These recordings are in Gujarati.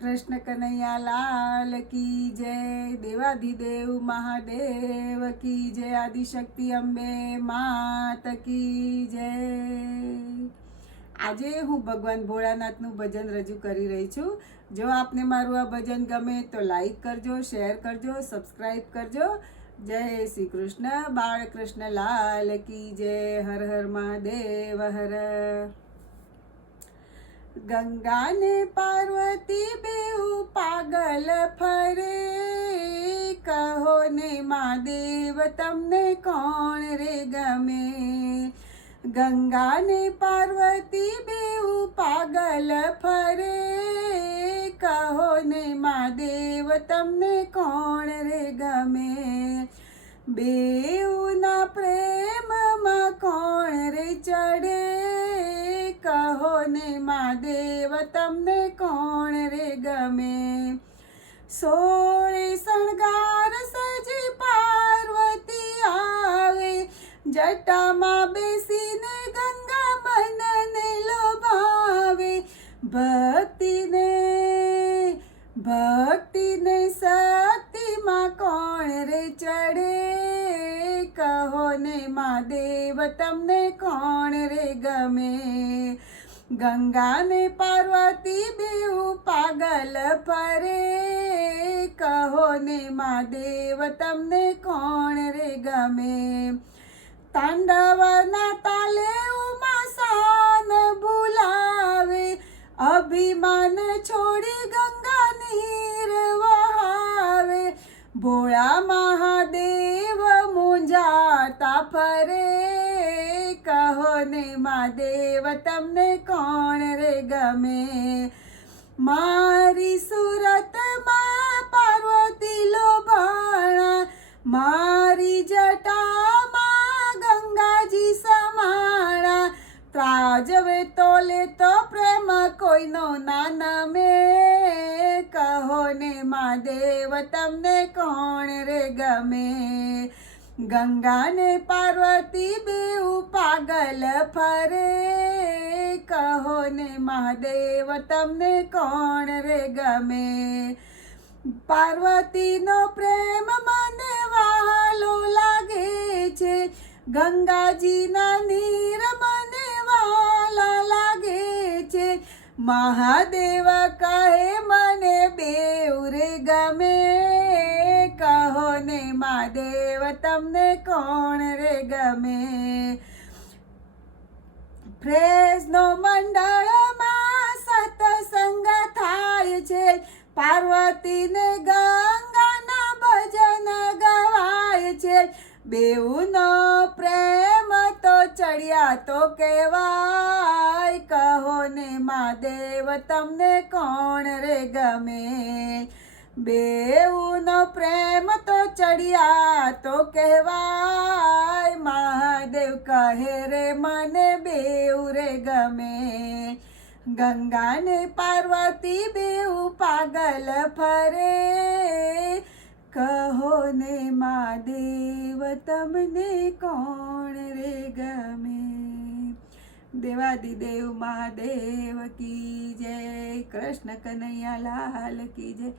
કૃષ્ણ કનૈયા લાલ કી જય દેવાધિદેવ મહાદેવ કી જય, આદિશક્તિ અંબે માત કી જય. આજે હું ભગવાન ભોળાનાથનું ભજન રજૂ કરી રહી છું. જો આપને મારું આ ભજન ગમે તો લાઈક કરજો, શેર કરજો સબસ્ક્રાઈબ કરજો. જય શ્રી કૃષ્ણ, બાળકૃષ્ણ લાલ કી જય, હર હર મહાદેવ હર. ગંગા ને પાર્વતી બેઉ પાગલ ફરે. કહો ને મહાદેવ તમને કોણ રે ગમે? ગંગા ને પાર્વતી બેઉ પાગલ ફરે. કહો ને મહાદેવ તમને કોણ રે ગમે? બેઉના પ્રેમમાં કોણ રે ચડે? મહાદેવ, તમને કોણ રે ગમે? સોળે શણગાર સજી પાર્વતી આવે, જટામાં બેસીને ગંગા મનને લોભાવે. ભક્તિને ભક્તિને શક્તિમાં કોણ રે ચડે? કહો ને મહાદેવ, તમને કોણ રે ગમે? ગંગા ને પાર્વતી બેઉ પાગલ ફરે. કહો ને મહાદેવ તમને કોણ રે ગમે? તાંડવના તાલે ઉમાસાન ભૂલાવે. અભિમાન છોડી ગંગા નીર વહાવે. ભોળા મહાદેવ મુંજાતા ફરે. કહો ને મહાદેવ તમને કોણ રે ગમે? મારી સુરતમાં પાર્વતી લોભાણા, મારી જટામાં ગંગાજી સમાણા. ત્રાજવે તોલે તો પ્રેમ કોઈનો ના મેં. કહો ને મહાદેવ તમને કોણ રે ગમે? ગંગા ને પાર્વતી બેઉ પાગલ ફરે. કહો ને મહાદેવ, તમને કોણ રે ગમે? પાર્વતીનો પ્રેમ મને વાલો લાગે છે. ગંગાજીના નીર મને વાલા લાગે છે. મહાદેવ કહે, મને બેઉ રે ગમે. ને મહાદેવ તમને કોણ રે ગમે? ફ્રેશનો મંડળમાં સતસંગ થાય છે. પાર્વતીને ગંગાના ભજન ગવાય છે. બેઉનો પ્રેમ તો ચડિયા તો કહેવાય. કહો ને મહાદેવ તમને કોણ રે ગમે? બેઉનો પ્રેમ ચડિયા તો કહેવાય, મહાદેવ કહે રે, મને બેઉ રે ગમે. ગંગા ને પાર્વતી બેઉ પાગલ ફરે. કહો ને મહાદેવ, તમને કોણ રે ગમે? દેવાદિદેવ મહાદેવ કી જય, કૃષ્ણ કનૈયા લાલ કી જય.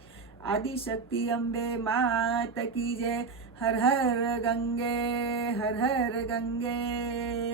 આદિશક્તિ અંબે માત કી જય હર હર ગંગે હર હર ગંગે